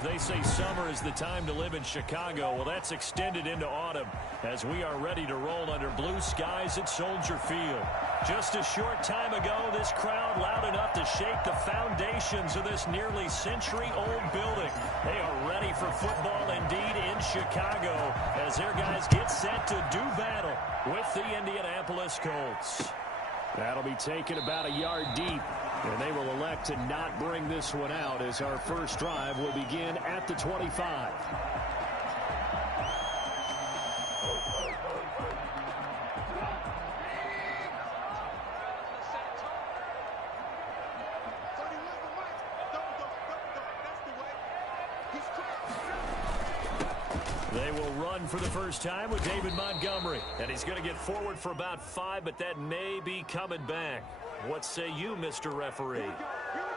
They say summer is the time to live in Chicago. Well, that's extended into autumn as we are ready to roll under blue skies at Soldier Field. Just a short time ago, this crowd loud enough to shake the foundations of this nearly century-old building. They are ready for football indeed in Chicago as their guys get set to do battle with the Indianapolis Colts. That'll be taken about a yard deep. And they will elect to not bring this one out as our first drive will begin at the 25. They will run for the first time with David Montgomery. And he's going to get forward for about 5, but that may be coming back. What say you, Mr. Referee?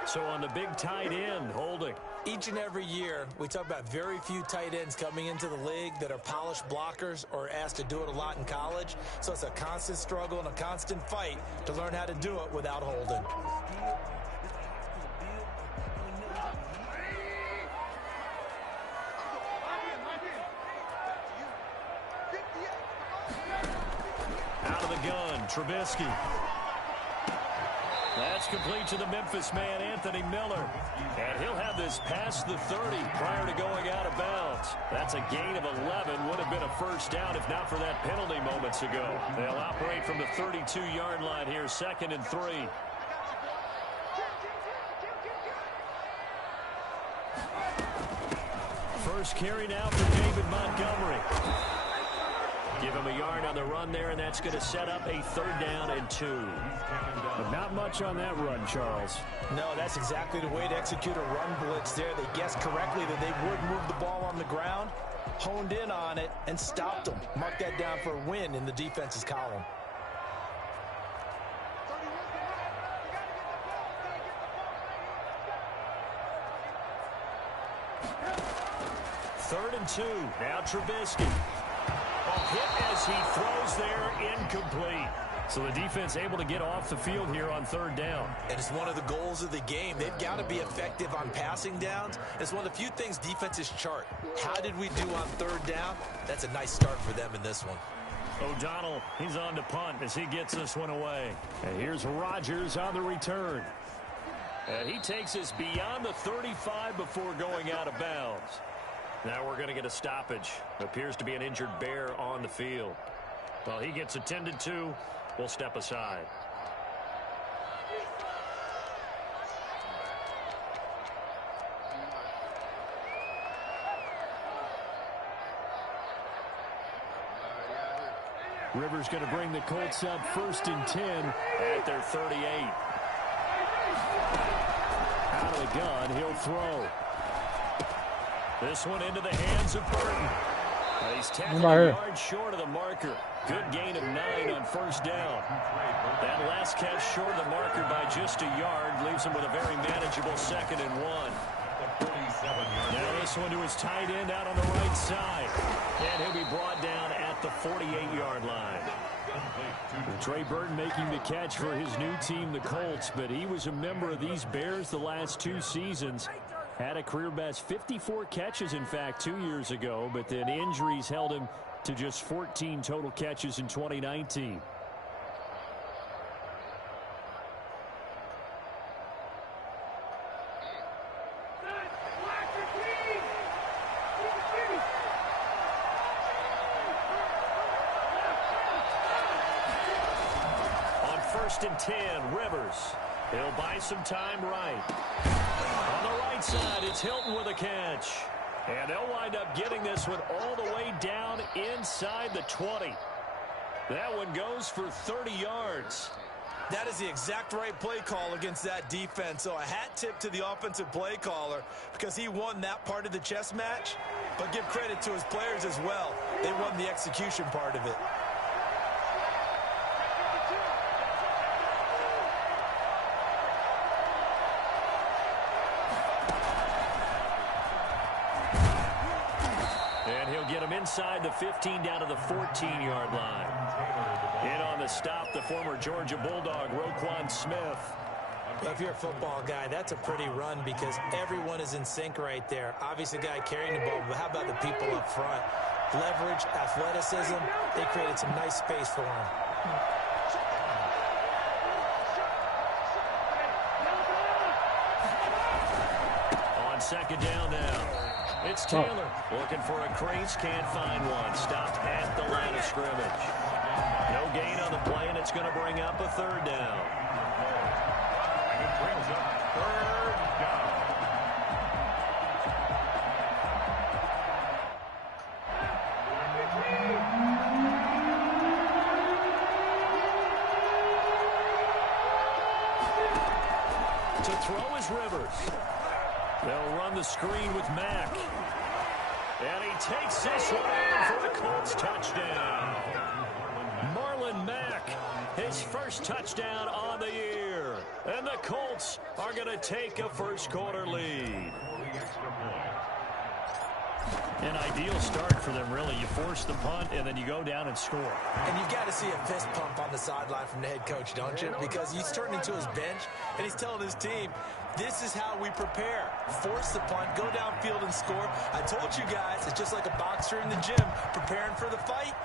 So on the big tight end, holding. Each and every year, we talk about very few tight ends coming into the league that are polished blockers or asked to do it a lot in college. So it's a constant struggle and a constant fight to learn how to do it without holding. Out of the gun, Trubisky. That's complete to the Memphis man, Anthony Miller. And he'll have this past the 30 prior to going out of bounds. That's a gain of 11. Would have been a first down if not for that penalty moments ago. They'll operate from the 32-yard line here, 2nd and 3. First carry now for David Montgomery. Give him a yard on the run there, and that's going to set up a 3rd down and 2. But not much on that run, Charles. No, that's exactly the way to execute a run blitz there. They guessed correctly that they would move the ball on the ground, honed in on it, and stopped them. Mark that down for a win in the defense's column. Third and 2. Now Trubisky. A hit as he throws there, incomplete. So the defense able to get off the field here on 3rd down. And it's one of the goals of the game. They've got to be effective on passing downs. It's one of the few things defenses chart. How did we do on 3rd down? That's a nice start for them in this one. O'Donnell, he's on to punt as he gets this one away. And here's Rodgers on the return. And he takes us beyond the 35 before going out of bounds. Now we're going to get a stoppage. Appears to be an injured bear on the field. Well, he gets attended to. We'll step aside. Rivers going to bring the Colts up 1st and 10 at their 38. Out of the gun, he'll throw. This one into the hands of Burton. He's tackled a yard short of the marker. Good gain of 9 on 1st down. That last catch short of the marker by just a yard leaves him with a very manageable 2nd and 1. Now this one to his tight end out on the right side. And he'll be brought down at the 48-yard line. Trey Burton making the catch for his new team, the Colts, but he was a member of these Bears the last 2 seasons. Had a career best 54 catches, in fact, 2 years ago, but then injuries held him to just 14 total catches in 2019. On 1st and 10, Rivers. He'll buy some time right. On the right side, it's Hilton with a catch. And they'll wind up getting this one all the way down inside the 20. That one goes for 30 yards. That is the exact right play call against that defense. So a hat tip to the offensive play caller because he won that part of the chess match. But give credit to his players as well. They won the execution part of it. Get him inside the 15 down to the 14-yard line. In on the stop, the former Georgia Bulldog, Roquan Smith. Well, if you're a football guy, that's a pretty run because everyone is in sync right there. Obviously, the guy carrying the ball, but how about the people up front? Leverage, athleticism, they created some nice space for him. On second down now. It's Taylor looking for a crease, can't find one. Stopped at the line of scrimmage. No gain on the play, and it's going to bring up a third down. It brings up third down. To throw is Rivers. They'll run the screen with Mack. And he takes this one in for a Colts touchdown. Marlon Mack, his first touchdown on the year. And the Colts are going to take a first-quarter lead. An ideal start for them, really. You force the punt, and then you go down and score. And you've got to see a fist pump on the sideline from the head coach, don't you? Because he's turned into his bench, and he's telling his team, this is how we prepare. Force the punt, go downfield and score. I told you guys, it's just like a boxer in the gym preparing for the fight.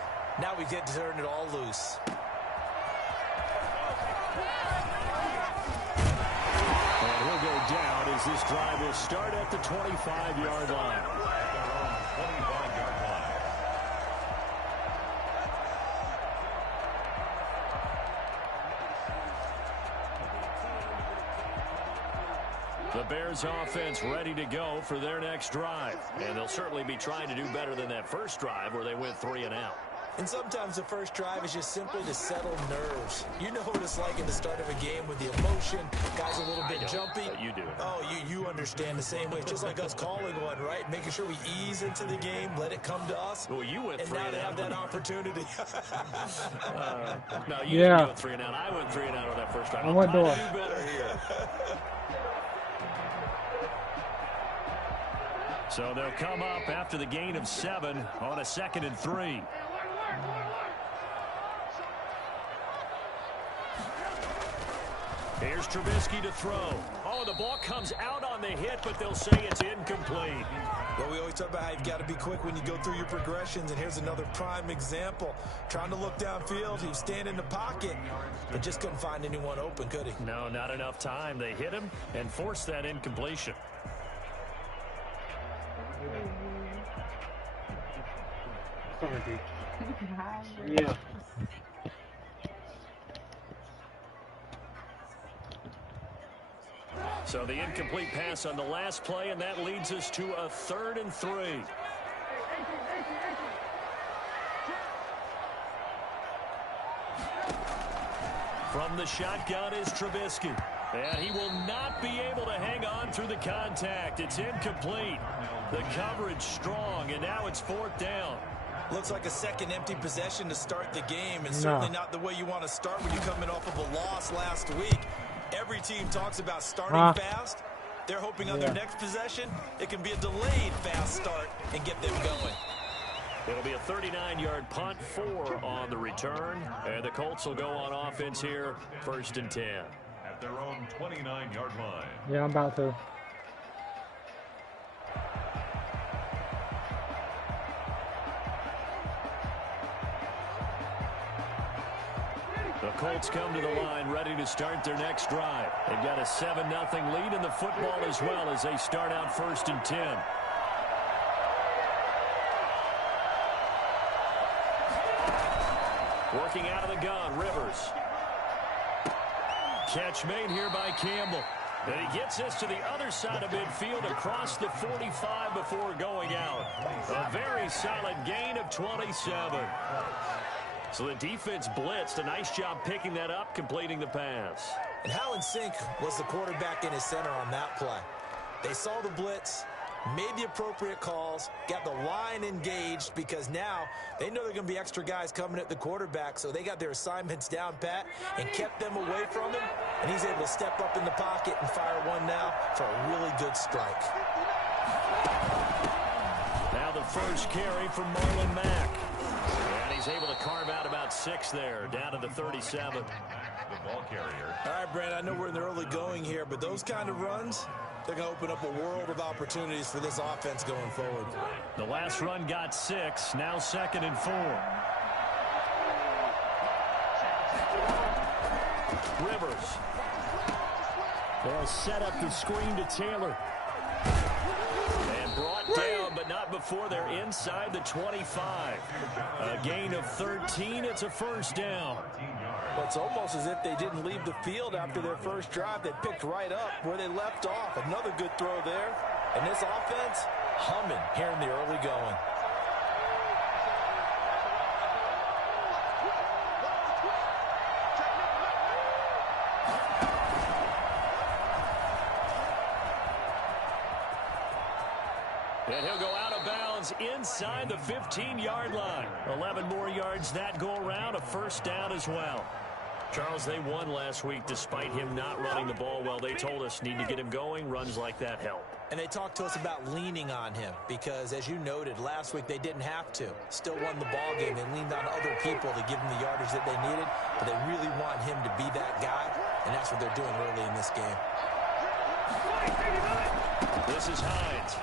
Now we get to turn it all loose. And he'll go down as this drive will start at the 25-yard line. The Bears offense ready to go for their next drive. And they'll certainly be trying to do better than that first drive where they went 3 and out. And sometimes the first drive is just simply to settle nerves. You know what it's like in the start of a game with the emotion. Guys a little bit jumpy. You do. Oh, you understand the same way. It's just like us calling one, right? Making sure we ease into the game, let it come to us. Well, you went 3 and out. And now they have that opportunity. No, you didn't go 3 and out. I went 3 and out on that first drive. I went door. Do better here. So they'll come up after the gain of 7 on a 2nd and 3. Here's Trubisky to throw. Oh, the ball comes out on the hit, but they'll say it's incomplete. Well, we always talk about how you've got to be quick when you go through your progressions, and here's another prime example. Trying to look downfield, he was standing in the pocket, but just couldn't find anyone open, could he? No, not enough time. They hit him and forced that incompletion. Yeah. So the incomplete pass on the last play, and that leads us to a 3rd and 3. From the shotgun is Trubisky. And he will not be able to hang on through the contact. It's incomplete. The coverage strong, and now it's 4th down. Looks like a second empty possession to start the game, and certainly not the way you want to start when you're coming off of a loss last week. Every team talks about starting fast. They're hoping on their next possession, it can be a delayed fast start and get them going. It'll be a 39-yard punt, 4 on the return. And the Colts will go on offense here, 1st and 10. At their own 29-yard line. Yeah, I'm about to. The Colts come to the line ready to start their next drive. They've got a 7-0 lead in the football as well as they start out 1st and 10. Working out of the gun, Rivers. Catch made here by Campbell. And he gets this to the other side of midfield across the 45 before going out. A very solid gain of 27. So the defense blitzed. A nice job picking that up, completing the pass. And how in sync was the quarterback in his center on that play? They saw the blitz, made the appropriate calls, got the line engaged because now they know there are going to be extra guys coming at the quarterback, so they got their assignments down pat and kept them away from him, and he's able to step up in the pocket and fire one now for a really good strike. Now the first carry from Marlon Mack. And he's able to carve out about 6 there, down to the 37. the ball carrier. All right, Brandon, I know we're in the early going here, but those kind of runs, they're going to open up a world of opportunities for this offense going forward. The last run got 6, now 2nd and 4. Rivers. They'll set up the screen to Taylor. And brought down, but not before they're inside the 25. A gain of 13. It's a first down. Well, it's almost as if they didn't leave the field after their first drive. They picked right up where they left off. Another good throw there. And this offense humming here in the early going. And he'll go out of bounds inside the 15-yard line. 11 more yards that go around, a first down as well. Charles, they won last week despite him not running the ball well. They told us need to get him going. Runs like that help. And they talked to us about leaning on him because, as you noted, last week they didn't have to. Still won the ball game. They leaned on other people to give them the yardage that they needed, but they really want him to be that guy, and that's what they're doing early in this game. This is Hines.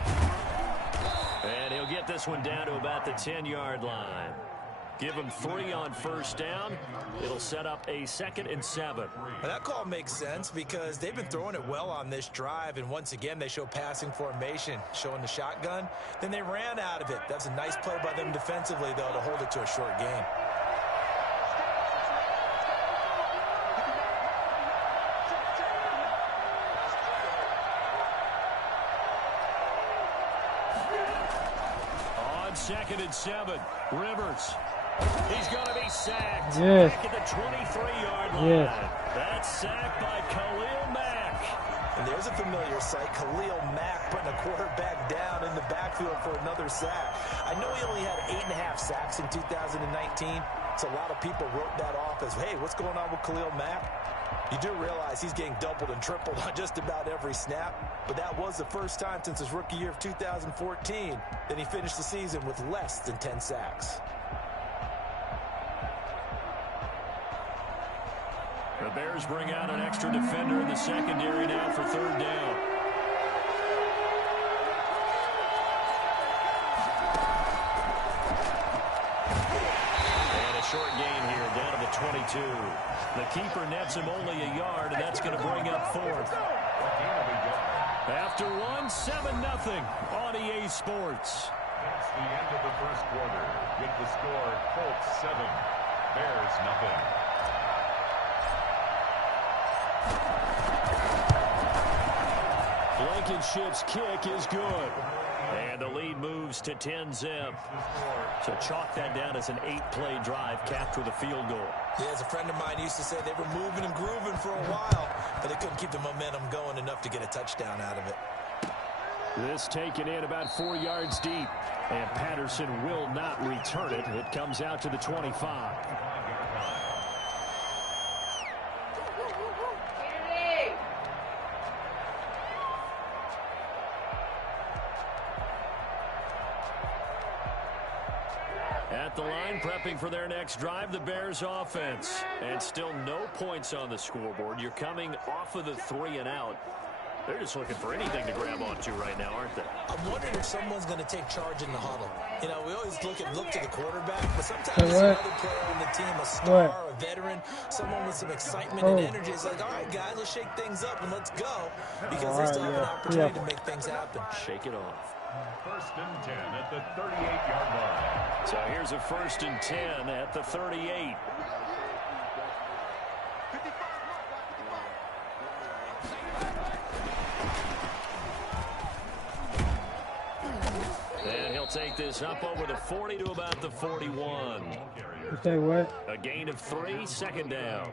And he'll get this one down to about the 10-yard line. Give him 3 on first down. It'll set up a 2nd and 7. And that call makes sense because they've been throwing it well on this drive, and once again they show passing formation, showing the shotgun. Then they ran out of it. That's a nice play by them defensively, though, to hold it to a short gain. On 2nd and 7, Rivers. He's going to be sacked. Yes. Back at the 23-yard line. Yes. That's sacked by Khalil Mack. And there's a familiar sight. Khalil Mack putting a quarterback down in the backfield for another sack. I know he only had 8.5 sacks in 2019, so a lot of people wrote that off as, hey, what's going on with Khalil Mack? You do realize he's getting doubled and tripled on just about every snap, but that was the first time since his rookie year of 2014 that he finished the season with less than 10 sacks. The Bears bring out an extra defender in the secondary now for 3rd down. And a short gain here down to the 22. The keeper nets him only a yard, and that's going to bring up 4th. After one, 7-0 on EA Sports. That's the end of the first quarter. With the score, Colts 7, Bears nothing. Blankenship's kick is good. And the lead moves to 10-zip. So chalk that down as an 8-play drive capped with a field goal. Yeah, as a friend of mine used to say, they were moving and grooving for a while, but they couldn't keep the momentum going enough to get a touchdown out of it. This taken in about 4 yards deep. And Patterson will not return it. It comes out to the 25. At the line, prepping for their next drive, the Bears offense. And still no points on the scoreboard. You're coming off of the 3 and out. They're just looking for anything to grab onto right now, aren't they? I'm wondering if someone's going to take charge in the huddle. You know, we always look to the quarterback, but sometimes another player on the team, a star, a veteran, someone with some excitement and energy is like, all right, guys, let's shake things up and let's go, because they still have an opportunity to make things happen. Shake it off. 1st and 10 at the 38-yard line. So here's a 1st and 10 at the 38. And he'll take this up over the 40 to about the 41. You say what? A gain of 3, 2nd down.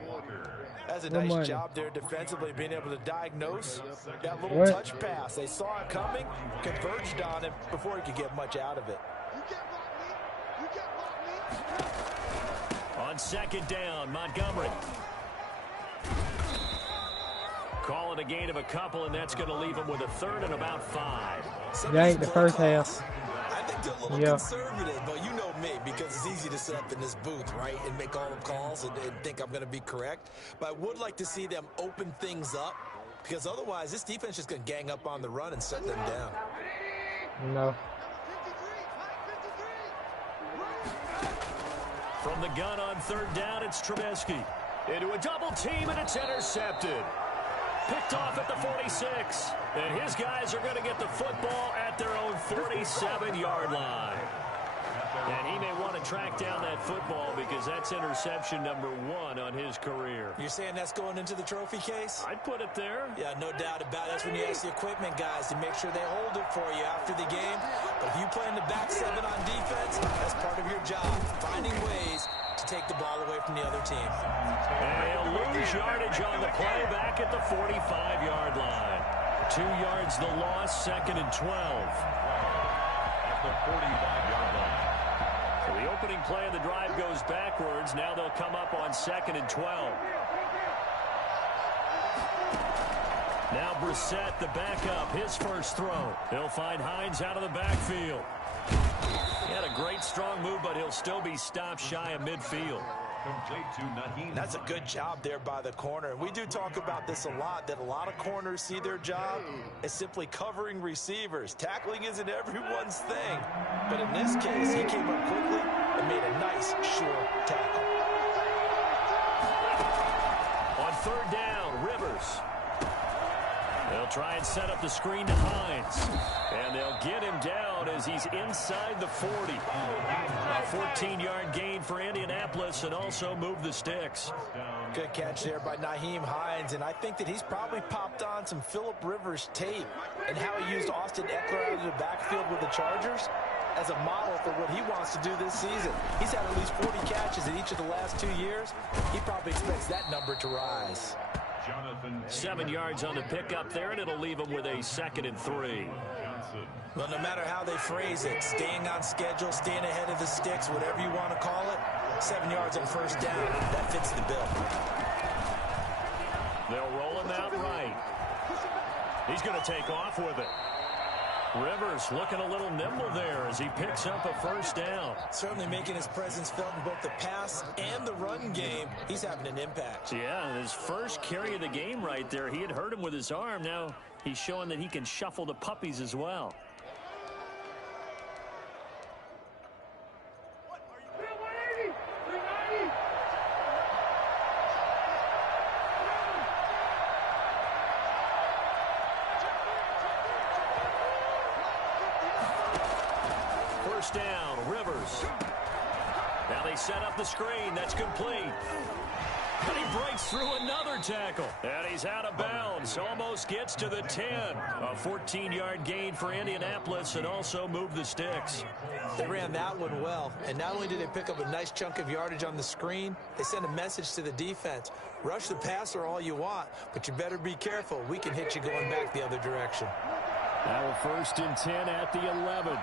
That's a nice job there defensively, being able to diagnose that little touch pass. They saw it coming, converged on him before he could get much out of it. On 2nd down, Montgomery. Call it a gain of a couple, and that's going to leave him with a 3rd and about 5. That ain't the first half. I think they're a little conservative, but you know me, because it's easy to sit up in this booth, right, and make all the calls and think I'm going to be correct. But I would like to see them open things up, because otherwise this defense is just going to gang up on the run and shut them down. No. From the gun on third down, it's Trubisky. Into a double team, and it's intercepted. Picked off at the 46. And his guys are going to get the football at their own 47-yard line. And he may want to track down that football because that's interception number 1 on his career. You're saying that's going into the trophy case? I'd put it there. Yeah, no doubt about it. That's when you ask the equipment guys to make sure they hold it for you after the game. But if you play in the back 7 on defense, that's part of your job, finding ways to take the ball away from the other team. And he'll lose yardage on the play back at the 45-yard line. 2 yards the loss, 2nd and 12. At the 45-yard line. So the opening play of the drive goes backwards. Now they'll come up on 2nd and 12. Now Brissett, the backup, his first throw. He'll find Hines out of the backfield. He had a great strong move, but he'll still be stopped shy of midfield. Complete to Nite. That's a good job there by the corner. And we do talk about this a lot, that a lot of corners see their job as simply covering receivers. Tackling isn't everyone's thing. But in this case, he came up quickly and made a nice, sure tackle. On third down, Rivers. They'll try and set up the screen to Hines. And they'll get him down as he's inside the 40. A 14-yard gain for Indianapolis and also move the sticks. Good catch there by Nyheim Hines. And I think that he's probably popped on some Phillip Rivers tape and how he used Austin Eckler out of the backfield with the Chargers as a model for what he wants to do this season. He's had at least 40 catches in each of the last 2 years. He probably expects that number to rise. 7 yards on the pickup there, and it'll leave him with a 2nd and 3. Well, no matter how they phrase it, staying on schedule, staying ahead of the sticks, whatever you want to call it, 7 yards on first down, that fits the bill. They'll roll him out right. He's going to take off with it. Rivers looking a little nimble there as he picks up a first down. Certainly making his presence felt in both the pass and the run game. He's having an impact. Yeah, his first carry of the game right there. He had hurt him with his arm. Now he's showing that he can shuffle the puppies as well. First down, Rivers. Now they set up the screen. That's complete. But he breaks through another tackle. And he's out of bounds. Almost gets to the 10. A 14-yard gain for Indianapolis and also move the sticks. They ran that one well. And not only did they pick up a nice chunk of yardage on the screen, they sent a message to the defense. Rush the passer all you want, but you better be careful. We can hit you going back the other direction. Now 1st and 10 at the 11.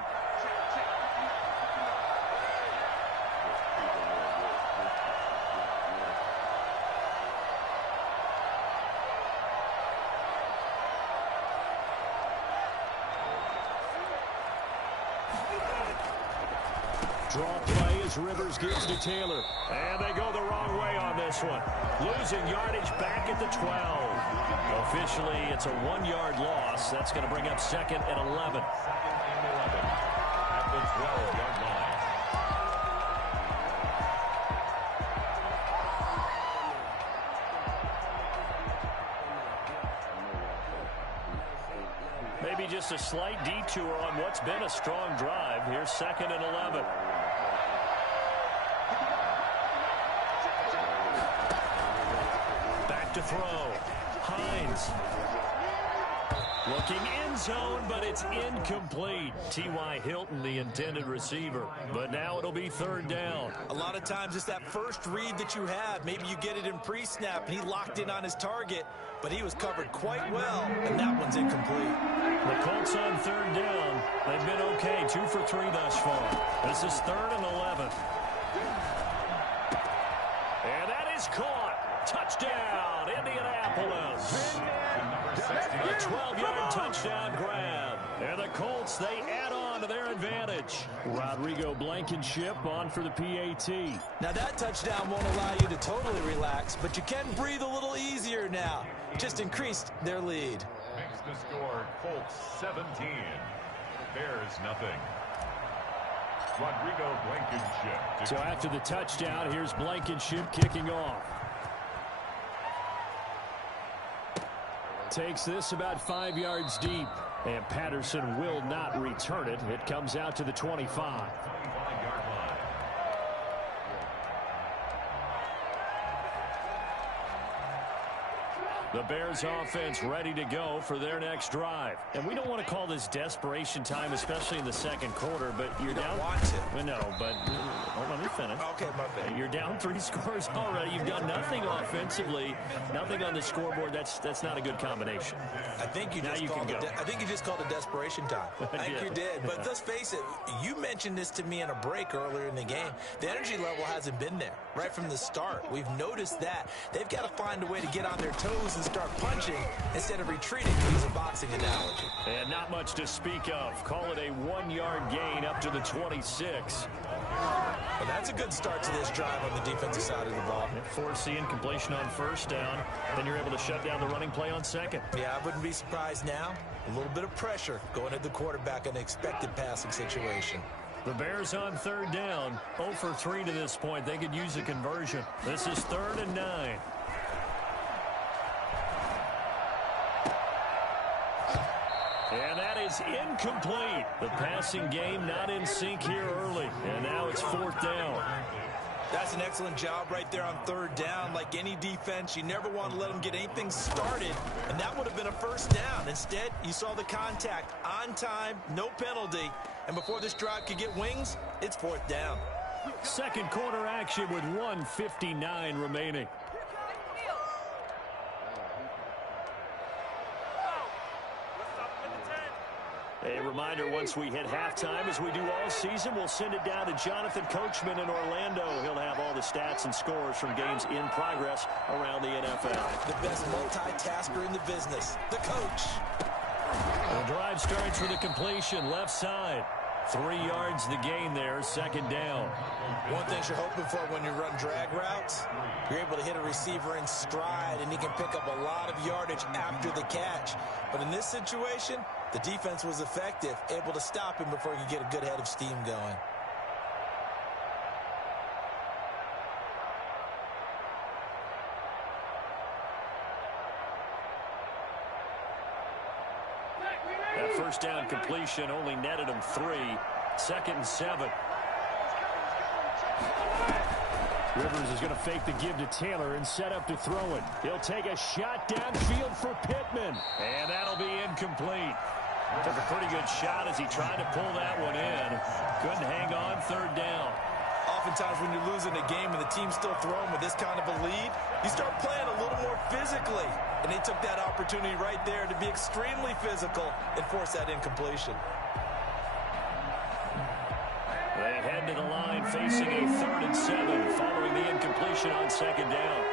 Draw play as Rivers gives to Taylor. And they go the wrong way on this one. Losing yardage back at the 12. Officially, it's a 1-yard loss. That's going to bring up 2nd and 11. 2nd and 11 at the 12-yard line. Maybe just a slight detour on what's been a strong drive. Here's 2nd and 11. Back to throw. Hines. Looking end zone, but it's incomplete. T.Y. Hilton, the intended receiver. But now it'll be 3rd down. A lot of times it's that first read that you have. Maybe you get it in pre-snap, and he locked in on his target, but he was covered quite well, and that one's incomplete. The Colts on 3rd down. They've been okay, 2 for 3 thus far. This is 3rd and 11. And that is caught. Touchdown, Indianapolis. A 12-yard touchdown grab. And the Colts, they add on on to their advantage. Rodrigo Blankenship on for the PAT. Now that touchdown won't allow you to totally relax, but you can breathe a little easier now. Just increased their lead. Makes the score Colts 17. Bears nothing. Rodrigo Blankenship. So after the touchdown, here's Blankenship kicking off. Takes this about 5 yards deep. And Patterson will not return it. It comes out to the 25. The Bears offense ready to go for their next drive. And we don't want to call this desperation time, especially in the second quarter, but you're down. Want to. Well, no, but let me finish. Okay, my bad. You're down 3 scores already. You've done nothing offensively, nothing on the scoreboard. That's not a good combination. I think you just called it desperation time. I think you did. But let's face it, you mentioned this to me in a break earlier in the game. The energy level hasn't been there right from the start. We've noticed that. They've got to find a way to get on their toes and start punching instead of retreating, to use a boxing analogy. And not much to speak of. Call it a 1-yard gain up to the 26. Well, that's a good start to this drive on the defensive side of the ball. Force the incompletion on first down. Then you're able to shut down the running play on second. Yeah, I wouldn't be surprised now. A little bit of pressure going at the quarterback in an expected passing situation. The Bears on third down. 0 for 3 to this point. They could use a conversion. This is 3rd and 9. And that is incomplete. The passing game not in sync here early. And now it's 4th down. That's an excellent job right there on 3rd down. Like any defense, you never want to let them get anything started. And that would have been a 1st down. Instead, you saw the contact on time, no penalty. And before this drive could get wings, it's 4th down. Second quarter action with 1:59 remaining. A reminder, once we hit halftime, as we do all season, we'll send it down to Jonathan Coachman in Orlando. He'll have all the stats and scores from games in progress around the NFL. The best multitasker in the business, the coach. The drive starts with a completion, left side. 3 yards the gain there, 2nd down. One thing you're hoping for when you run drag routes, you're able to hit a receiver in stride, and he can pick up a lot of yardage after the catch. But in this situation, the defense was effective, able to stop him before he could get a good head of steam going. That first down completion only netted him 3. 2nd and 7. Rivers is going to fake the give to Taylor and set up to throw it. He'll take a shot downfield for Pittman. And that'll be incomplete. Took a pretty good shot as he tried to pull that one in. Couldn't hang on 3rd down. Oftentimes when you're losing a game and the team's still throwing with this kind of a lead, you start playing a little more physically. And they took that opportunity right there to be extremely physical and force that incompletion. They head to the line facing a 3rd and 7 following the incompletion on 2nd down.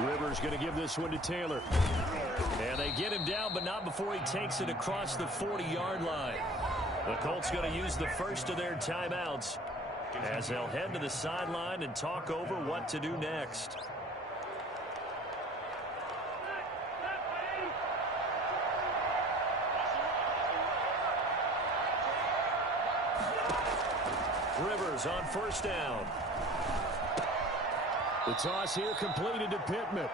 Rivers going to give this one to Taylor. And they get him down, but not before he takes it across the 40-yard line. The Colts going to use the first of their timeouts as they'll head to the sideline and talk over what to do next. Rivers on first down. The toss here completed to Pittman.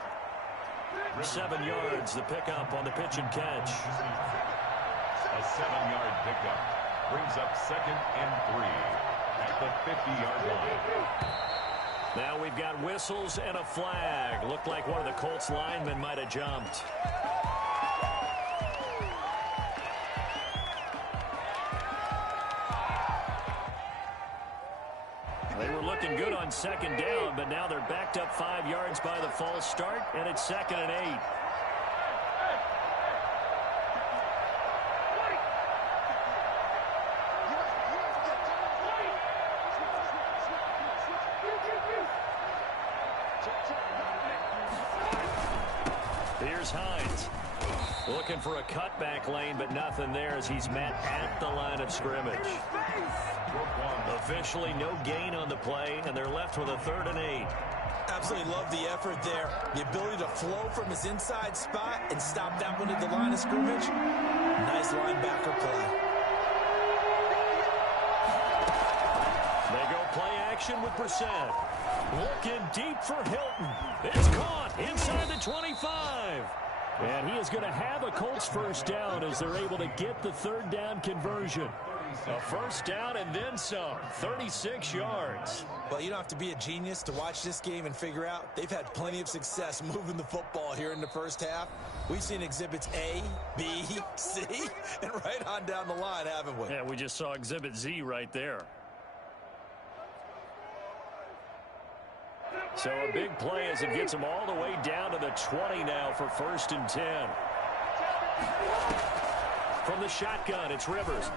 7 yards, the pickup on the pitch and catch. A 7-yard pickup brings up 2nd and 3 at the 50-yard line. Now we've got whistles and a flag. Looked like one of the Colts linemen might have jumped. They were looking good on 2nd down, but now they're backed up 5 yards by the false start, and it's 2nd and 8. Here's Hines. Looking for a cutback lane, but nothing there as he's met at the line of scrimmage. Officially no gain on the play, and they're left with a 3rd and 8. Absolutely love the effort there. The ability to flow from his inside spot and stop that one at the line of scrimmage. Nice linebacker play. They go play action with Brissett. Looking deep for Hilton. It's caught inside the 25. And he is going to have a Colts first down as they're able to get the 3rd down conversion. A first down and then some. 36 yards. Well, you don't have to be a genius to watch this game and figure out they've had plenty of success moving the football here in the first half. We've seen exhibits A, B, C, and right on down the line, haven't we? Yeah, we just saw exhibit Z right there. So a big play as it gets them all the way down to the 20 now for 1st and 10. From the shotgun, it's Rivers.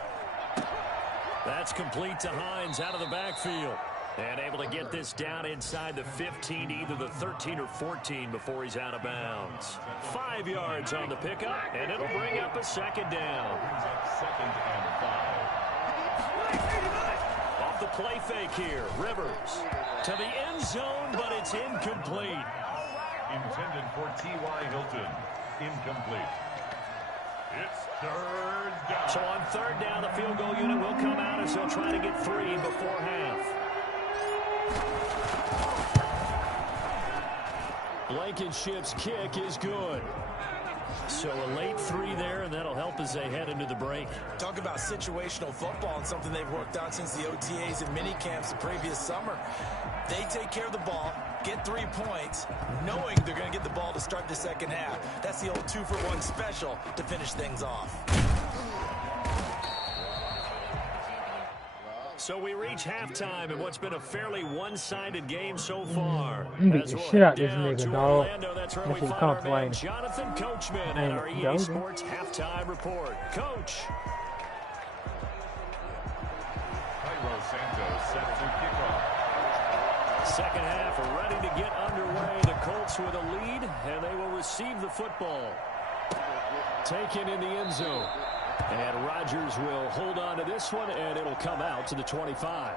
That's complete to Hines out of the backfield. And able to get this down inside the 15, either the 13 or 14 before he's out of bounds. 5 yards on the pickup, and it'll bring up a 2nd down. Second and 5. Off the play fake here, Rivers to the end zone, but it's incomplete. Intended for T.Y. Hilton. Incomplete. It's 3rd down. So on 3rd down, the field goal unit will come out as they'll try to get 3 before half. Blankenship's kick is good. So a late 3 there, and that'll help as they head into the break. Talk about situational football and something they've worked on since the OTAs and mini camps the previous summer. They take care of the ball, get 3 points, knowing they're going to get the ball to start the second half. That's the old 2-for-1 special to finish things off. So we reach halftime in what's been a fairly one-sided game so far. Beat As the we'll shit out head this down nigga, to dog. Orlando, that's where we That shit find our can't man play. Jonathan Coachman Man, at our EA dog. Sports halftime report. Coach. Cairo Santos set to kick off. Second half ready to get underway. The Colts with a lead, and they will receive the football. Taken in the end zone. And Rodgers will hold on to this one, and it'll come out to the 25.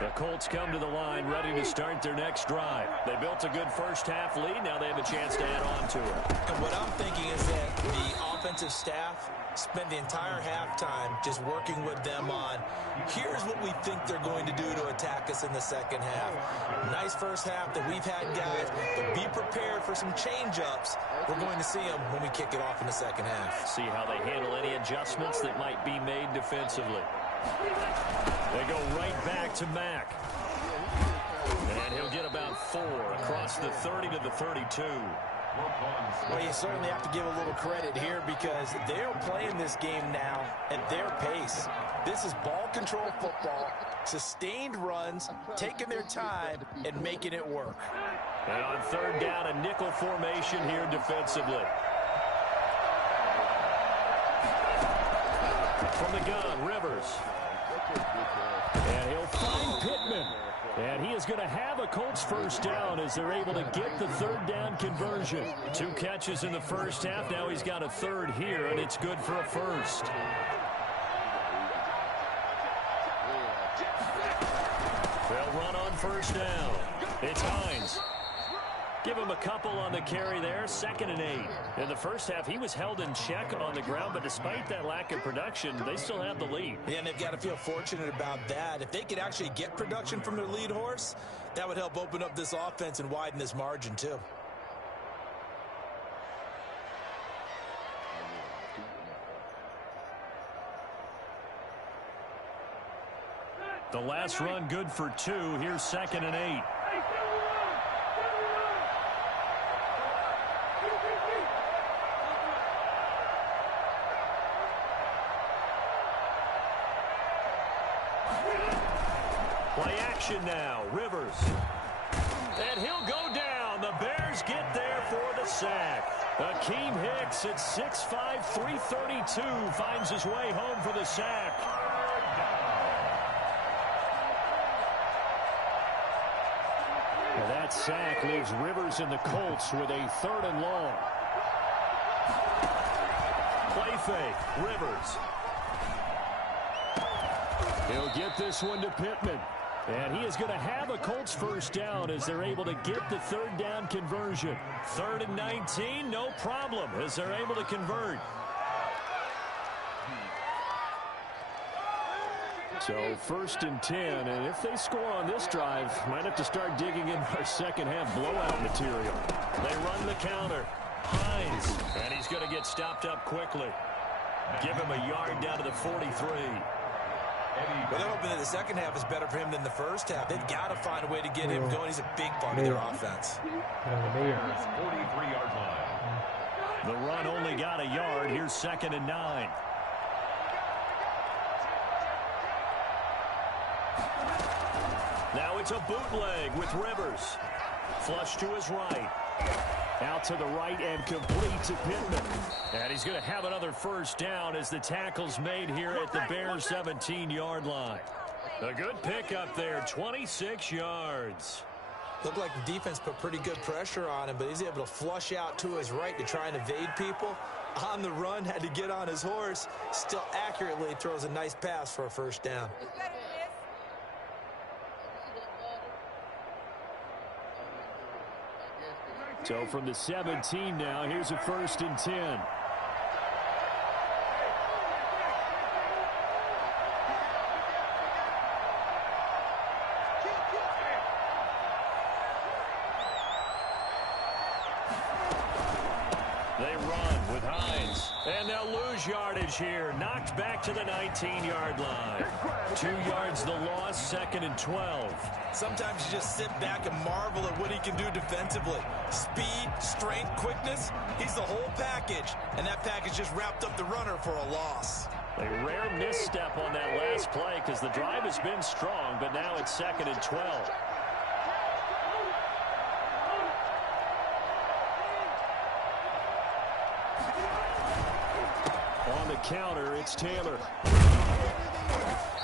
The Colts come to the line ready to start their next drive. They built a good first half lead. Now they have a chance to add on to it. And what I'm thinking is that the offensive staff spent the entire halftime just working with them on, here's what we think they're going to do to attack us in the second half. Nice first half that we've had, guys, but be prepared for some change-ups. We're going to see them when we kick it off in the second half. See how they handle any adjustments that might be made defensively. They go right back to Mack. And he'll get about 4 across the 30 to the 32. Well, you certainly have to give a little credit here because they're playing this game now at their pace. This is ball control football, sustained runs, taking their time, and making it work. And on 3rd down, a nickel formation here defensively. From the gun, Rivers. And he'll find Pittman. And he is going to have a Colts first down as they're able to get the 3rd down conversion. 2 catches in the first half. Now he's got a 3rd here, and it's good for a first. They'll run on first down. It's Hines. Give him a couple on the carry there. 2nd and 8. In the first half, he was held in check on the ground, but despite that lack of production, they still have the lead. Yeah, and they've got to feel fortunate about that. If they could actually get production from their lead horse, that would help open up this offense and widen this margin, too. The last run good for 2. Here's 2nd and 8. Play action now. Rivers. And he'll go down. The Bears get there for the sack. Akeem Hicks at 6'5", 332 finds his way home for the sack. Well, that sack leaves Rivers and the Colts with a 3rd and long. Play fake. Rivers. He'll get this one to Pittman. And he is going to have a Colts first down as they're able to get the 3rd down conversion. 3rd and 19, no problem as they're able to convert. So 1st and 10, and if they score on this drive, might have to start digging in our second half blowout material. They run the counter. Hines, and he's going to get stopped up quickly. Give him a yard down to the 43. Well, they're hoping that the second half is better for him than the first half. They've got to find a way to get him going. He's a big part of their offense. 43-yard line. The run only got a yard. Here's 2nd and 9. Now it's a bootleg with Rivers. Flush to his right. Out to the right and complete to Pittman. And he's going to have another first down as the tackle's made here at the Bears' 17-yard line. A good pickup there, 26 yards. Looked like the defense put pretty good pressure on him, but he's able to flush out to his right to try and evade people. On the run, had to get on his horse. Still accurately throws a nice pass for a first down. So from the 17 now, here's a 1st and 10. They run with Hines. And they'll lose yardage here. Knocked back to the 19-yard line. 2 yards the loss, 2nd and 12. Sometimes you just sit back and marvel at what he can do defensively. Speed, strength, quickness, he's the whole package. And that package just wrapped up the runner for a loss. A rare misstep on that last play because the drive has been strong, but now it's 2nd and 12. On the counter, it's Taylor.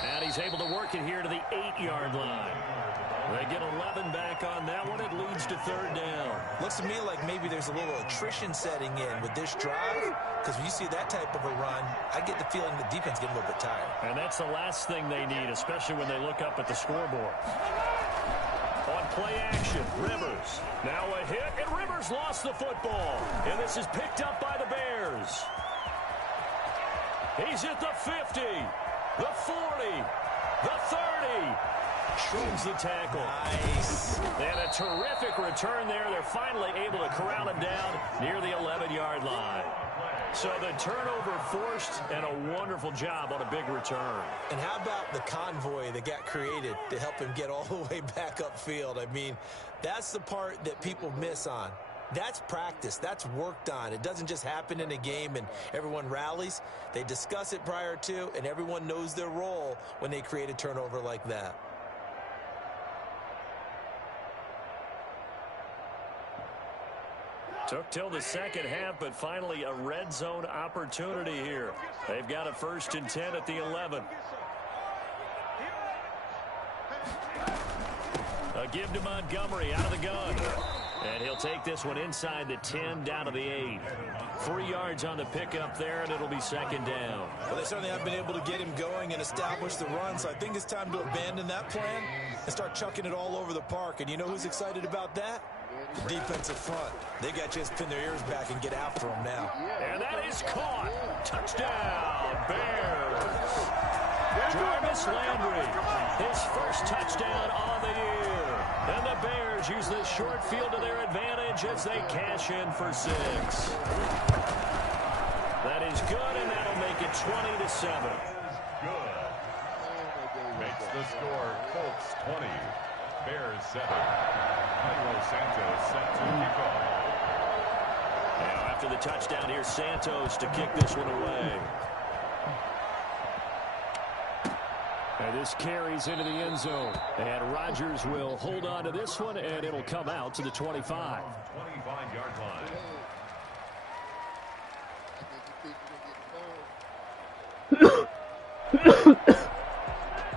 And he's able to work it here to the 8-yard line. They get 11 back on that one. It leads to 3rd down. Looks to me like maybe there's a little attrition setting in with this drive, because when you see that type of a run, I get the feeling the defense getting a little bit tired. And that's the last thing they need, especially when they look up at the scoreboard. On play action, Rivers. Now a hit, and Rivers lost the football. And this is picked up by the Bears. He's at the 50, the 40, the 30. Shrugs the tackle. Nice. And a terrific return there. They're finally able to corral him down near the 11-yard line. So the turnover forced, and a wonderful job on a big return. And how about the convoy that got created to help him get all the way back upfield? I mean, that's the part that people miss on. That's practice. That's worked on. It doesn't just happen in a game and everyone rallies. They discuss it prior to, and everyone knows their role when they create a turnover like that. Took till the second half, but finally a red zone opportunity here. They've got a 1st and 10 at the 11. A give to Montgomery out of the gun. And he'll take this one inside the 10 down to the 8. 3 yards on the pickup there, and it'll be 2nd down. Well, they certainly have been able to get him going and establish the run, so I think it's time to abandon that plan and start chucking it all over the park. And you know who's excited about that? The defensive front. They got to just pin their ears back and get after him now. And that is caught. Touchdown, Bears. Jarvis Landry, his first touchdown on the year. And the Bears use this short field to their advantage as they cash in for 6. That is good, and that'll make it 20-7. Good. Makes the score Colts 20, Bears 7. Cairo Santos set to kick off. Now after the touchdown, here's Santos to kick this one away. And this carries into the end zone. And Rodgers will hold on to this one, and it'll come out to the 25. 25-yard line.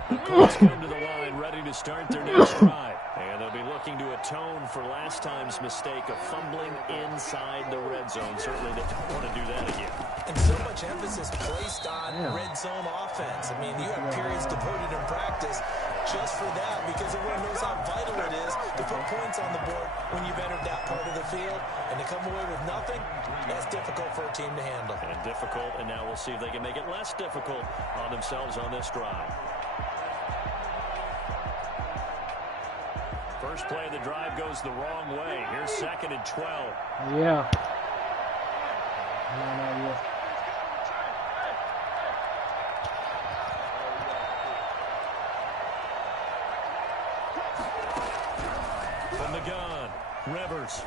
The Colts come to the line ready to start their next drive. And they'll be looking to atone for last time's mistake of fumbling inside the red zone. Certainly they don't want to do that again. And so much emphasis placed on red zone offense. I mean, you have periods devoted in practice just for that because everyone knows how vital it is to put points on the board when you've entered that part of the field. And to come away with nothing, that's difficult for a team to handle. And difficult, and now we'll see if they can make it less difficult on themselves on this drive. First play of the drive goes the wrong way. Here's 2nd and 12. Yeah. No. From the gun, Rivers.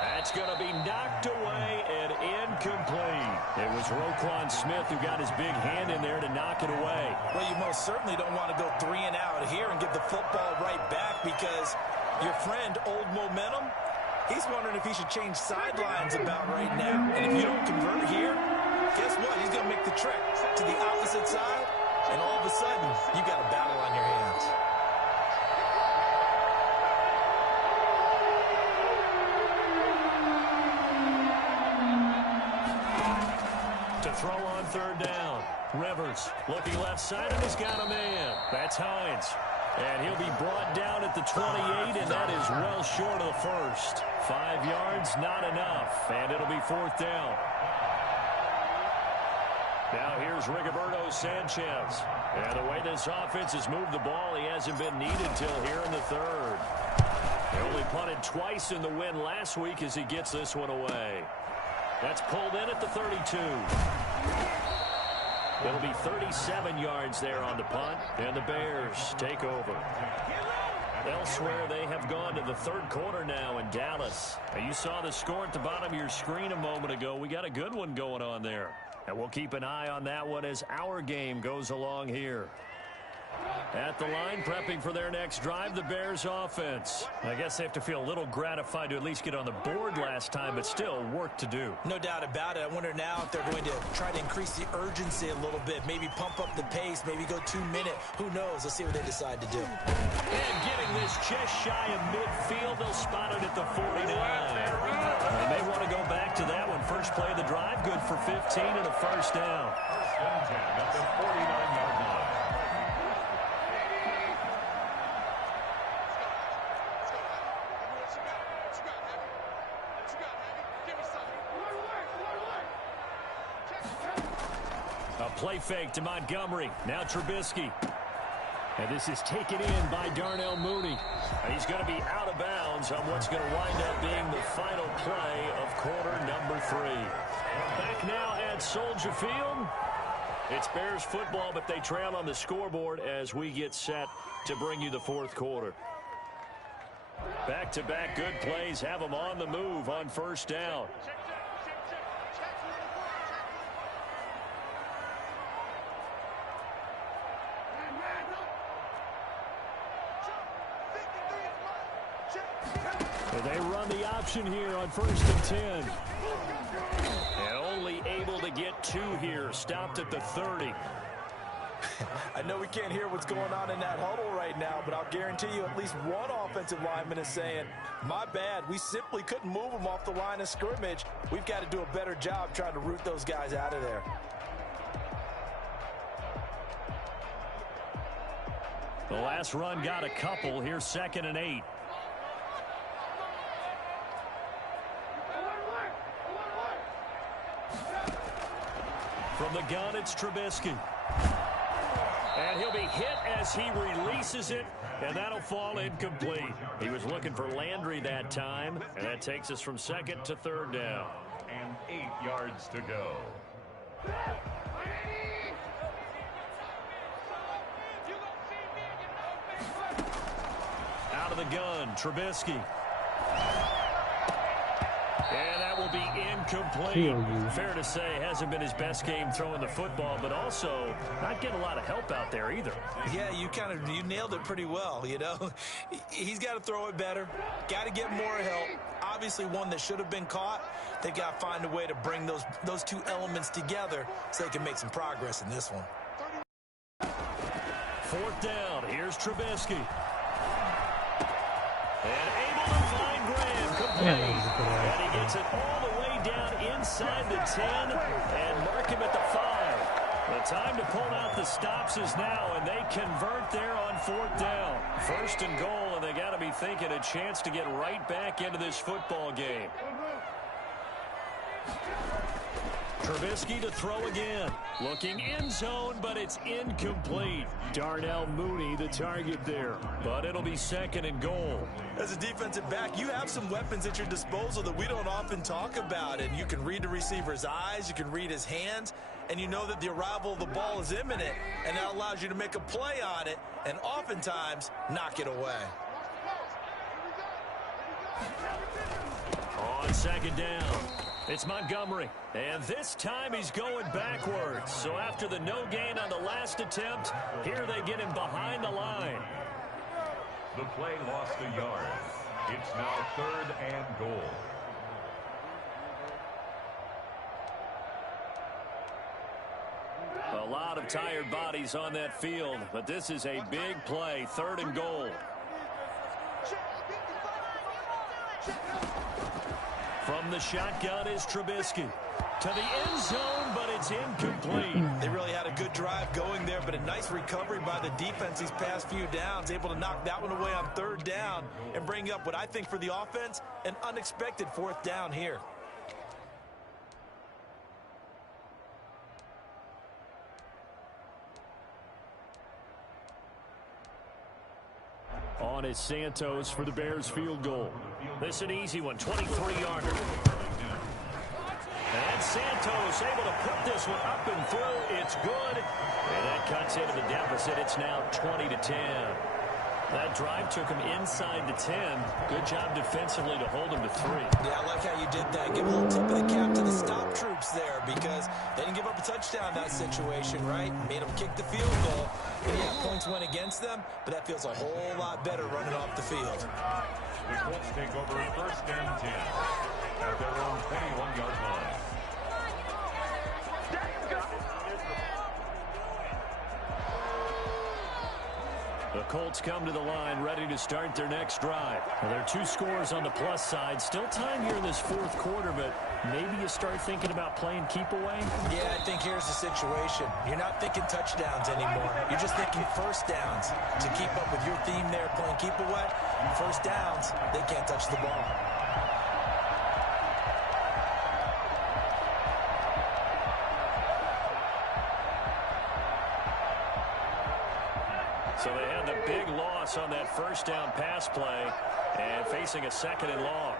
That's going to be knocked away and incomplete. It was Roquan Smith who got his big hand in there to knock it away. Well, you most certainly don't want to go 3 and out here and give the football right back because your friend, Old Momentum, he's wondering if he should change sidelines about right now. And if you don't convert here, guess what? He's going to make the trek to the opposite side, and all of a sudden, you got a battle on your hands. To throw on 3rd down. Rivers looking left side, and he's got a man. That's Hines. And he'll be brought down at the 28, and that is well short of the first. 5 yards, not enough, and it'll be 4th down. Now here's Rigoberto Sanchez. And the way this offense has moved the ball, he hasn't been needed till here in the 3rd. They only punted twice in the win last week as he gets this one away. That's pulled in at the 32. It'll be 37 yards there on the punt, and the Bears take over. Elsewhere, they have gone to the 3rd quarter now in Dallas. Now, you saw the score at the bottom of your screen a moment ago. We got a good one going on there. And we'll keep an eye on that one as our game goes along here. At the line, prepping for their next drive, the Bears offense. I guess they have to feel a little gratified to at least get on the board last time, but still work to do. No doubt about it. I wonder now if they're going to try to increase the urgency a little bit, maybe pump up the pace, maybe go 2-minute. Who knows? Let's see what they decide to do. And getting this just shy of midfield, they'll spot it at the 49. They may want to go back to that one. First play of the drive, good for 15 and a 1st down. 1st and 10 at the 49-yard line. A play fake to Montgomery. Now Trubisky. And this is taken in by Darnell Mooney. And he's going to be out of bounds on what's going to wind up being the final play of quarter number 3. Back now at Soldier Field. It's Bears football, but they trail on the scoreboard as we get set to bring you the 4th quarter. Back-to-back good plays have them on the move on 1st down. They run the option here on 1st and 10. And only able to get 2 here. Stopped at the 30. I know we can't hear what's going on in that huddle right now, but I'll guarantee you at least one offensive lineman is saying, my bad, we simply couldn't move them off the line of scrimmage. We've got to do a better job trying to root those guys out of there. The last run got a couple. Here's 2nd and 8. From the gun, it's Trubisky. And he'll be hit as he releases it, and that'll fall incomplete. He was looking for Landry that time, and that takes us from 2nd to 3rd down. And 8 yards to go. Out of the gun, Trubisky. And that will be incomplete. Fair to say, hasn't been his best game throwing the football, but also not getting a lot of help out there either. Yeah, you nailed it pretty well, you know. He's got to throw it better, got to get more help. Obviously one that should have been caught. They've got to find a way to bring those two elements together so they can make some progress in this one. 4th down. Here's Trubisky. And able to find Graham. Complete. And he gets it all the way down inside the 10 and mark him at the 5. The time to pull out the stops is now, and they convert there on 4th down. 1st and goal, and they got to be thinking a chance to get right back into this football game. Trubisky to throw again. Looking end zone, but it's incomplete. Darnell Mooney the target there, but it'll be 2nd and goal. As a defensive back, you have some weapons at your disposal that we don't often talk about, and you can read the receiver's eyes, you can read his hands, and you know that the arrival of the ball is imminent, and that allows you to make a play on it and oftentimes knock it away. On 2nd down, it's Montgomery, and this time he's going backwards. So after the no gain on the last attempt, here they get him behind the line. The play lost a yard. It's now 3rd and goal. A lot of tired bodies on that field, but this is a big play. 3rd and goal. From the shotgun is Trubisky. To the end zone, but it's incomplete. They really had a good drive going there, but a nice recovery by the defense these past few downs, able to knock that one away on 3rd down and bring up what I think for the offense, an unexpected 4th down here. On is Santos for the Bears field goal. This is an easy one, 23-yarder. And Santos able to put this one up and through. It's good. And that cuts into the deficit. It's now 20-10. That drive took him inside the 10. Good job defensively to hold him to 3. Yeah, I like how you did that. Give a little tip of the cap to the stop troops there because they didn't give up a touchdown in that situation, right? Made them kick the field goal. And yeah, points went against them, but that feels a whole lot better running off the field. The Colts take over 1st and 10 at their own 21-yard line. The Colts come to the line ready to start their next drive. Well, there are 2 scores on the plus side. Still time here in this 4th quarter, but maybe you start thinking about playing keep away? Yeah, I think here's the situation. You're not thinking touchdowns anymore. You're just thinking 1st downs. To keep up with your theme there, playing keep away, 1st downs, they can't touch the ball. So they had the big loss on that 1st down pass play and facing a 2nd and long.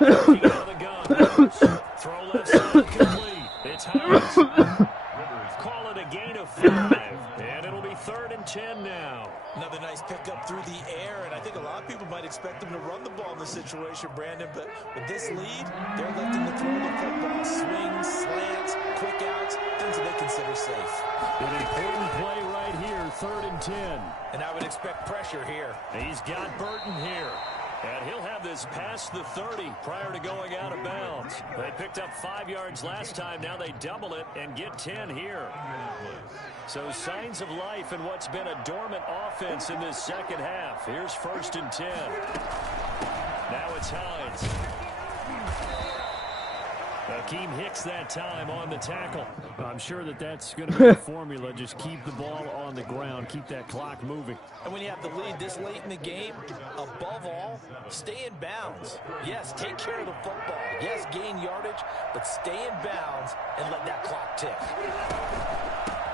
Looking out of the gun. Throw left side complete. It's Hines. Call it a gain of 5. And it'll be 3rd and 10 now. Another nice pickup through the air, and I think a lot of people might expect them to run the ball in this situation, Brandon, but with this lead, they're electing to throw the football. Swings, slants, quick outs, things that they consider safe. An important play right here, 3rd and 10. And I would expect pressure here. He's got Burton here. And he'll have this past the 30 prior to going out of bounds. They picked up 5 yards last time. Now they double it and get 10 here. So signs of life in what's been a dormant offense in this 2nd half. Here's 1st and 10. Now it's Hines. Akeem Hicks that time on the tackle. I'm sure that's going to be the formula. Just keep the ball on the ground. Keep that clock moving. And when you have the lead this late in the game, above all, stay in bounds. Yes, take care of the football. Yes, gain yardage, but stay in bounds and let that clock tick.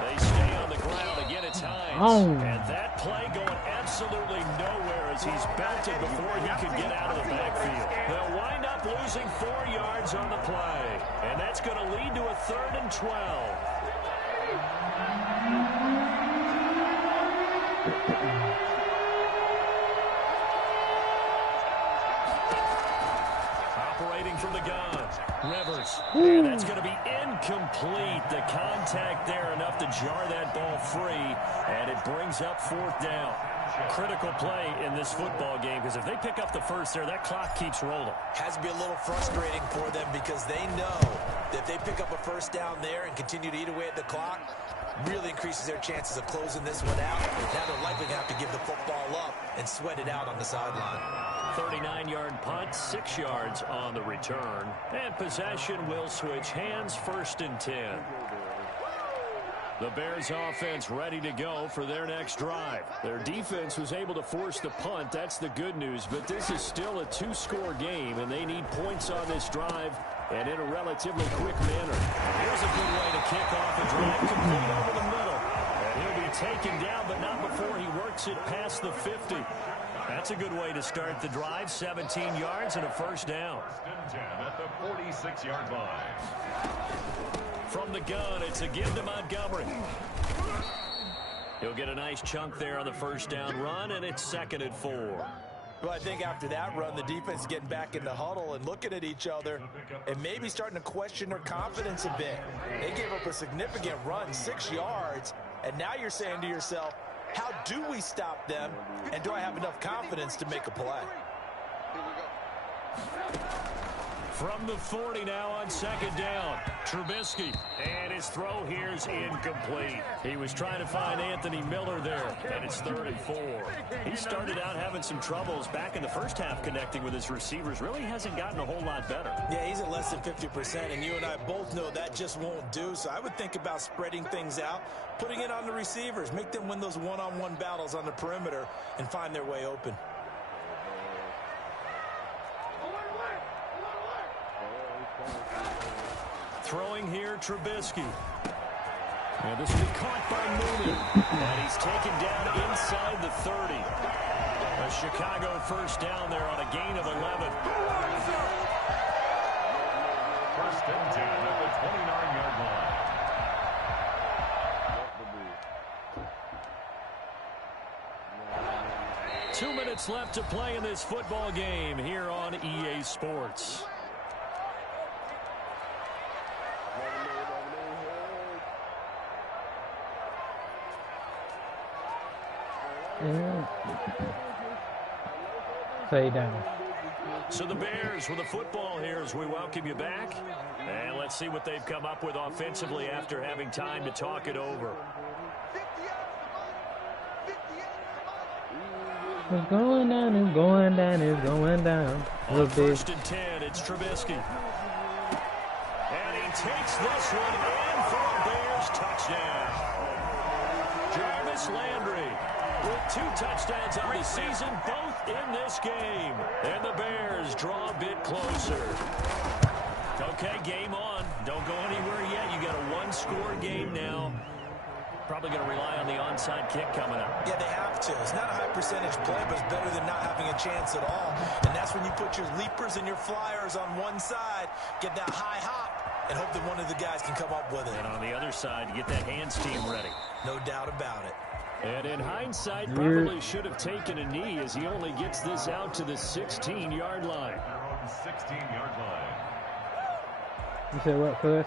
They stay on the ground. Again, it's Hines. And that play going absolutely nowhere as he's belted before he could get out of the backfield. They'll wind up losing 4 yards on the play. And that's going to lead to a 3rd and 12. Operating from the gun, Rivers. And that's going to be incomplete. The contact there enough to jar that ball free, and it brings up 4th down. Critical play in this football game, because if they pick up the first there, that clock keeps rolling. Has to be a little frustrating for them because they know that if they pick up a first down there and continue to eat away at the clock, really increases their chances of closing this one out. Now they're likely going to have to give the football up and sweat it out on the sideline. 39-yard punt, 6 yards on the return. And possession will switch hands, 1st and 10. The Bears offense ready to go for their next drive. Their defense was able to force the punt. That's the good news. But this is still a 2-score game, and they need points on this drive and in a relatively quick manner. Here's a good way to kick off a drive, complete over the middle. And he'll be taken down, but not before he works it past the 50. That's a good way to start the drive. 17 yards and a 1st down. 10 at the 46-yard line. From the gun, it's again to Montgomery. He'll get a nice chunk there on the 1st down run, and it's 2nd and 4. Well, I think after that run, the defense is getting back in the huddle and looking at each other and maybe starting to question their confidence a bit. They gave up a significant run, 6 yards, and now you're saying to yourself, how do we stop them, and do I have enough confidence to make a play? From the 40 now on 2nd down, Trubisky, and his throw here is incomplete. He was trying to find Anthony Miller there, and it's 3rd and 4. He started out having some troubles back in the first half connecting with his receivers. Really hasn't gotten a whole lot better. Yeah, he's at less than 50%, and you and I both know that just won't do. So I would think about spreading things out, putting it on the receivers, make them win those one-on-one battles on the perimeter and find their way open. Throwing here, Trubisky. And this will be caught by Mooney. And he's taken down inside the 30. A Chicago 1st down there on a gain of 11. 1st and 10 at the 29-yard line. 2 minutes left to play in this football game here on EA Sports. Stay down. So the Bears with the football here as we welcome you back. And let's see what they've come up with offensively after having time to talk it over. It's going down, it's going down, it's going down. On 1st and 10, it's Trubisky. And he takes this one in for a Bears touchdown. Jarvis Landry with 2 touchdowns on the season, both in this game. And the Bears draw a bit closer. Okay, game on. Don't go anywhere yet. You got a 1-score game now. Probably going to rely on the onside kick coming up. Yeah, they have to. It's not a high percentage play, but it's better than not having a chance at all. And that's when you put your leapers and your flyers on one side, get that high hop, and hope that one of the guys can come up with it. And on the other side, get that hands team ready. No doubt about it. And in hindsight, probably should have taken a knee as he only gets this out to the 16-yard line. 16-yard line. You said what, Chris?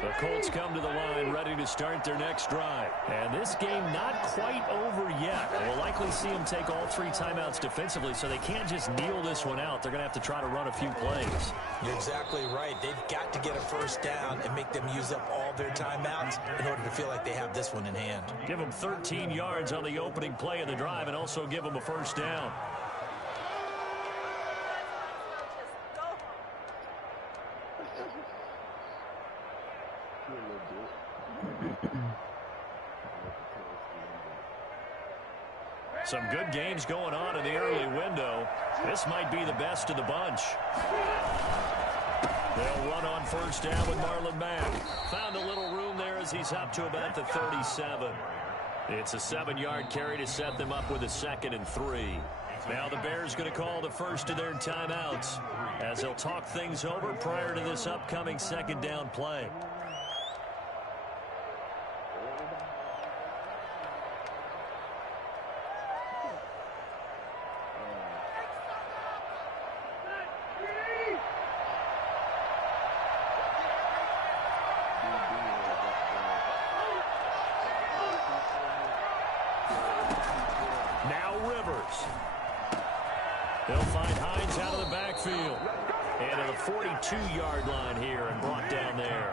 The Colts come to the line ready to start their next drive. And this game not quite over yet. We'll likely see them take all 3 timeouts defensively, so they can't just kneel this one out. They're going to have to try to run a few plays. You're exactly right. They've got to get a 1st down and make them use up all their timeouts in order to feel like they have this one in hand. Give them 13 yards on the opening play of the drive and also give them a 1st down. Some good games going on in the early window. This might be the best of the bunch. They'll run on 1st down with Marlon Mack. Found a little room there as he's up to about the 37. It's a 7-yard carry to set them up with a 2nd and 3. Now the Bears going to call the first of their timeouts as they'll talk things over prior to this upcoming 2nd down play. They'll find Hines out of the backfield. And to the 42-yard line here and brought down there.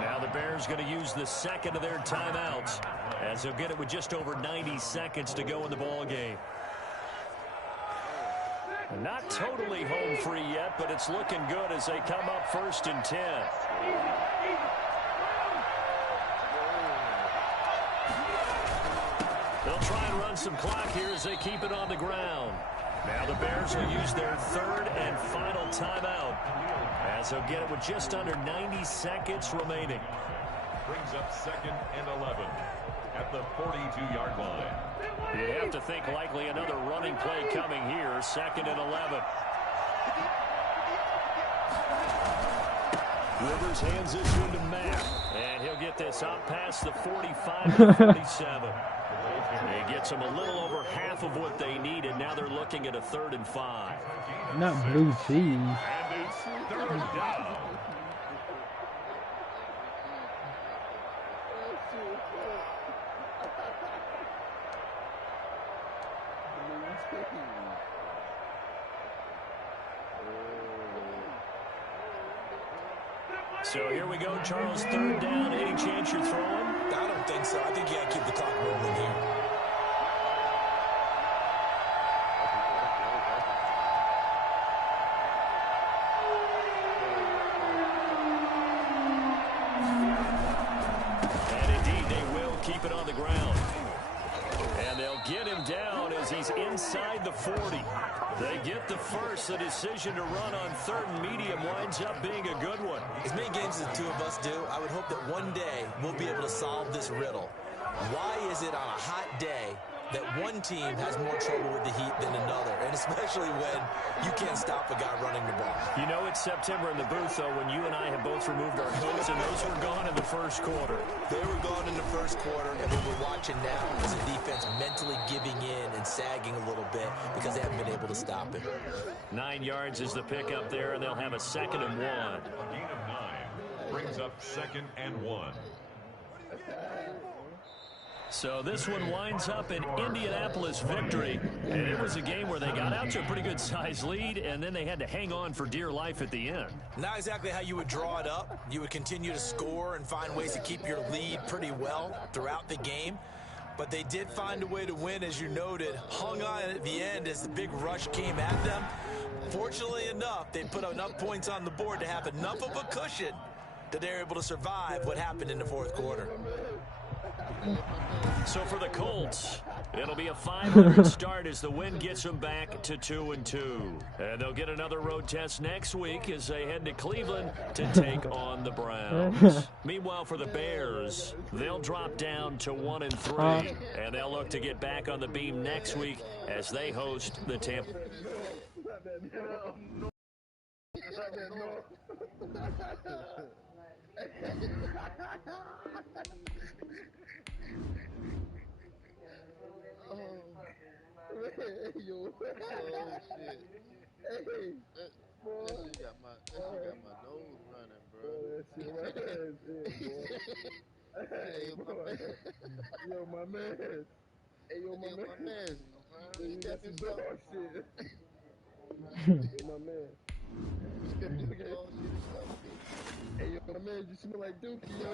Now the Bears going to use the second of their timeouts as they'll get it with just over 90 seconds to go in the ball game. Not totally home free yet, but it's looking good as they come up 1st and 10. They'll try and run some clock here as they keep it on the ground. Now the Bears will use their 3rd and final timeout as they'll get it with just under 90 seconds remaining. Brings up 2nd and 11 at the 42-yard line. You have to think likely another running play coming here, 2nd and 11. Rivers hands this one to Matt, and he'll get this out past the 45 to 47. He gets them a little over half of what they needed. Now they're looking at a 3rd and 5. Not blue cheese. And it's 3rd down. So here we go, Charles. 3rd down. Any chance you're throwing? I don't think so. I think you got to keep the clock rolling here. And indeed, they will keep it on the ground. And they'll get him down as he's inside the 40. They get the first. The decision to run on 3rd and medium winds up being a good one. As many games as the two of us do, I would hope that one day we'll be able to solve this riddle. Why is it on a hot day that one team has more trouble with the heat than another, and especially when you can't stop a guy running the ball? You know it's September in the booth, though, when you and I have both removed our coats, and those were gone in the 1st quarter. They were gone in the 1st quarter, and what we're watching now is the defense mentally giving in and sagging a little bit because they haven't been able to stop it. 9 yards is the pickup there, and they'll have a 2nd and 1. A gain of 9 brings up 2nd and 1. So this one winds up an Indianapolis victory, and it was a game where they got out to a pretty good size lead, and then they had to hang on for dear life at the end. Not exactly how you would draw it up. You would continue to score and find ways to keep your lead pretty well throughout the game. But they did find a way to win, as you noted, hung on at the end as the big rush came at them. Fortunately enough, they put enough points on the board to have enough of a cushion that they're able to survive what happened in the 4th quarter. So for the Colts, it'll be a 500 start as the win gets them back to 2-2. And they'll get another road test next week as they head to Cleveland to take on the Browns. Meanwhile, for the Bears, they'll drop down to 1-3. And they'll look to get back on the beam next week as they host the Tampa. Hey, yo. Oh, shit. Hey. That shit got my nose running, bro. That shit right there, Hey, yo, my man. Hey, yo, my man. You got some dog shit. My man. Hey, yo, my man, you smell like dookie, yo.